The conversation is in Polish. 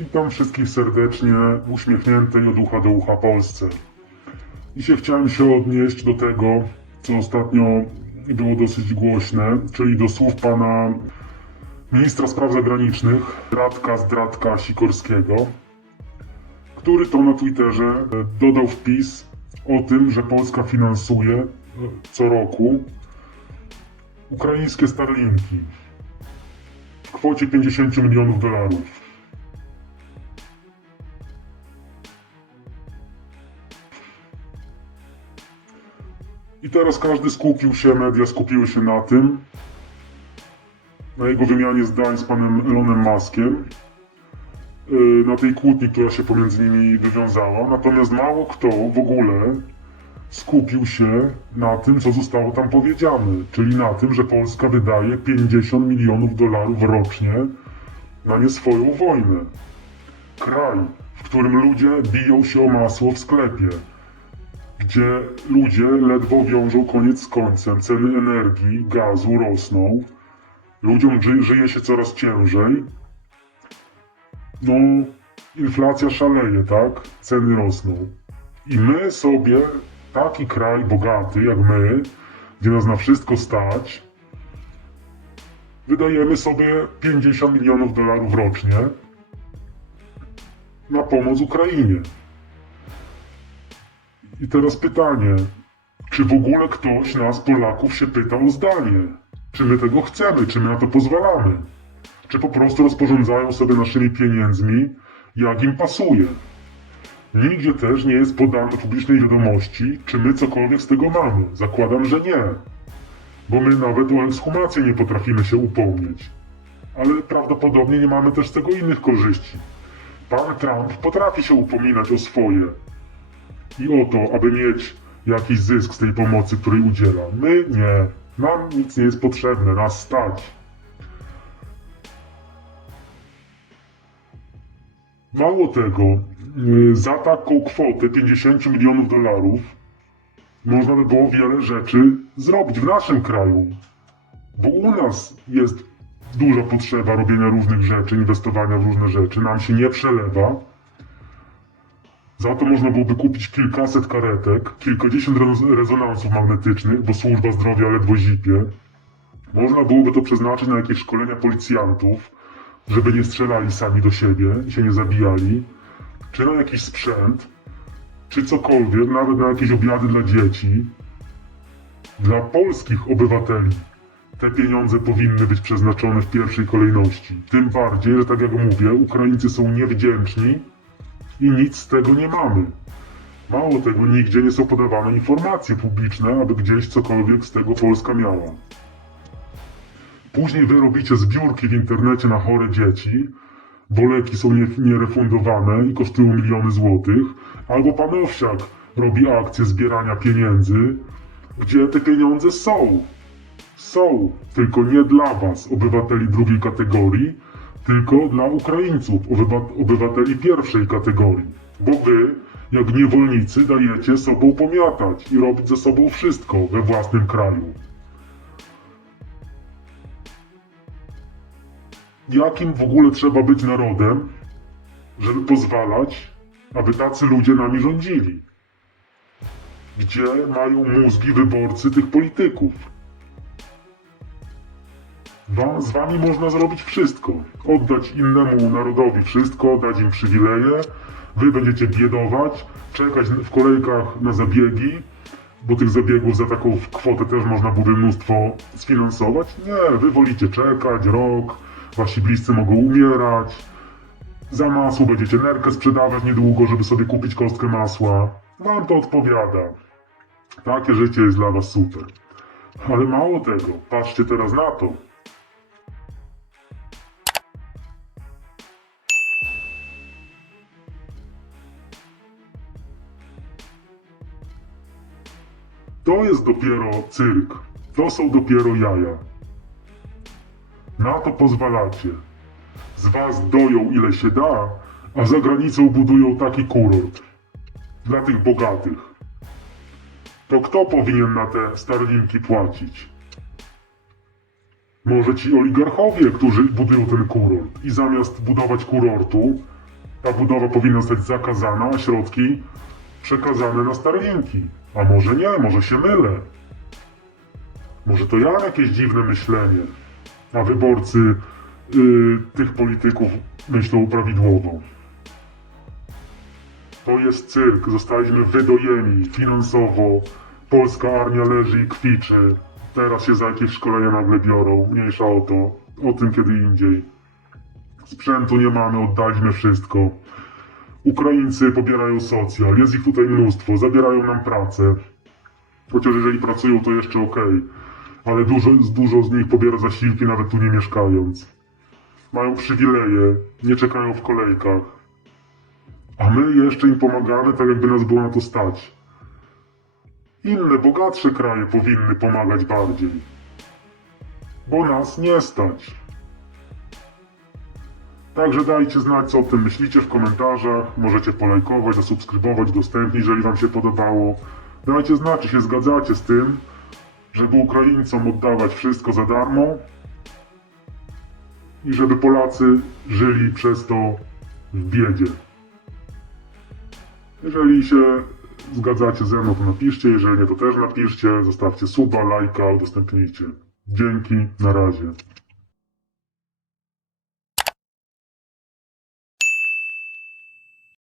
Witam wszystkich serdecznie w uśmiechniętej od ucha do ucha Polsce. Dzisiaj chciałem się odnieść do tego, co ostatnio było dosyć głośne, czyli do słów pana ministra spraw zagranicznych, Radka Zdradka Sikorskiego, który to na Twitterze dodał wpis o tym, że Polska finansuje co roku ukraińskie Starlinki w kwocie 50 milionów dolarów. I teraz każdy skupił się, media skupiły się na tym, na jego wymianie zdań z panem Elonem Muskiem, yy, na tej kłótni, która się pomiędzy nimi wywiązała. Natomiast mało kto w ogóle skupił się na tym, co zostało tam powiedziane, czyli na tym, że Polska wydaje 50 milionów dolarów rocznie na nie swoją wojnę. Kraj, w którym ludzie biją się o masło w sklepie, gdzie ludzie ledwo wiążą koniec z końcem, ceny energii, gazu rosną, ludziom ży żyje się coraz ciężej. No, inflacja szaleje, tak? Ceny rosną. I my sobie, taki kraj bogaty jak my, gdzie nas na wszystko stać, wydajemy sobie 50 milionów dolarów rocznie na pomoc Ukrainie. I teraz pytanie, czy w ogóle ktoś nas, Polaków, się pyta o zdanie? Czy my tego chcemy? Czy my na to pozwalamy? Czy po prostu rozporządzają sobie naszymi pieniędzmi, jak im pasuje? Nigdzie też nie jest podane publicznej wiadomości, czy my cokolwiek z tego mamy. Zakładam, że nie. Bo my nawet o ekshumację nie potrafimy się upomnieć. Ale prawdopodobnie nie mamy też z tego innych korzyści. Pan Trump potrafi się upominać o swoje i o to, aby mieć jakiś zysk z tej pomocy, której udziela. My nie. Nam nic nie jest potrzebne, nas stać. Mało tego, yy, za taką kwotę 50 milionów dolarów można by było wiele rzeczy zrobić w naszym kraju. Bo u nas jest duża potrzeba robienia różnych rzeczy, inwestowania w różne rzeczy. Nam się nie przelewa. Za to można byłoby kupić kilkaset karetek, kilkadziesiąt re- rezonansów magnetycznych, bo służba zdrowia ledwo zipie. Można byłoby to przeznaczyć na jakieś szkolenia policjantów, żeby nie strzelali sami do siebie i się nie zabijali, czy na jakiś sprzęt, czy cokolwiek, nawet na jakieś obiady dla dzieci. Dla polskich obywateli te pieniądze powinny być przeznaczone w pierwszej kolejności. Tym bardziej, że tak jak mówię, Ukraińcy są niewdzięczni i nic z tego nie mamy. Mało tego, nigdzie nie są podawane informacje publiczne, aby gdzieś cokolwiek z tego Polska miała. Później wy robicie zbiórki w internecie na chore dzieci, bo leki są nie- nierefundowane i kosztują miliony złotych, albo pan Owsiak robi akcję zbierania pieniędzy, gdzie te pieniądze są. Są, tylko nie dla was, obywateli drugiej kategorii, tylko dla Ukraińców, obywa- obywateli pierwszej kategorii. Bo wy, jak niewolnicy, dajecie sobą pomiatać i robić ze sobą wszystko we własnym kraju. Jakim w ogóle trzeba być narodem, żeby pozwalać, aby tacy ludzie nami rządzili? Gdzie mają mózgi wyborcy tych polityków? Z wami można zrobić wszystko. Oddać innemu narodowi wszystko, dać im przywileje. Wy będziecie biedować, czekać w kolejkach na zabiegi, bo tych zabiegów za taką kwotę też można byłoby mnóstwo sfinansować. Nie, wy wolicie czekać rok, wasi bliscy mogą umierać. Za masło będziecie nerkę sprzedawać niedługo, żeby sobie kupić kostkę masła. Wam to odpowiada. Takie życie jest dla was super. Ale mało tego, patrzcie teraz na to. To jest dopiero cyrk. To są dopiero jaja. Na to pozwalacie. Z was doją ile się da, a za granicą budują taki kurort. Dla tych bogatych. To kto powinien na te starlinki płacić? Może ci oligarchowie, którzy budują ten kurort i zamiast budować kurortu, Ta budowa powinna zostać zakazana, a środki przekazane na Starlinki. A może nie, może się mylę. Może to ja mam jakieś dziwne myślenie, a wyborcy yy, tych polityków myślą prawidłowo. To jest cyrk, zostaliśmy wydojeni finansowo. Polska armia leży i kwiczy. Teraz się za jakieś szkolenia nagle biorą. Mniejsza o to. O tym kiedy indziej. Sprzętu nie mamy, oddaliśmy wszystko. Ukraińcy pobierają socjal, jest ich tutaj mnóstwo, zabierają nam pracę. Chociaż jeżeli pracują, to jeszcze okej. Ale dużo, dużo z nich pobiera zasiłki, nawet tu nie mieszkając. Mają przywileje, nie czekają w kolejkach. A my jeszcze im pomagamy, tak jakby nas było na to stać. Inne, bogatsze kraje powinny pomagać bardziej. Bo nas nie stać. Także dajcie znać, co o tym myślicie w komentarzach. Możecie polajkować, zasubskrybować, udostępnić, jeżeli Wam się podobało. Dajcie znać, czy się zgadzacie z tym, żeby Ukraińcom oddawać wszystko za darmo i żeby Polacy żyli przez to w biedzie. Jeżeli się zgadzacie ze mną, to napiszcie, jeżeli nie, to też napiszcie, zostawcie suba, lajka, udostępnijcie. Dzięki, na razie.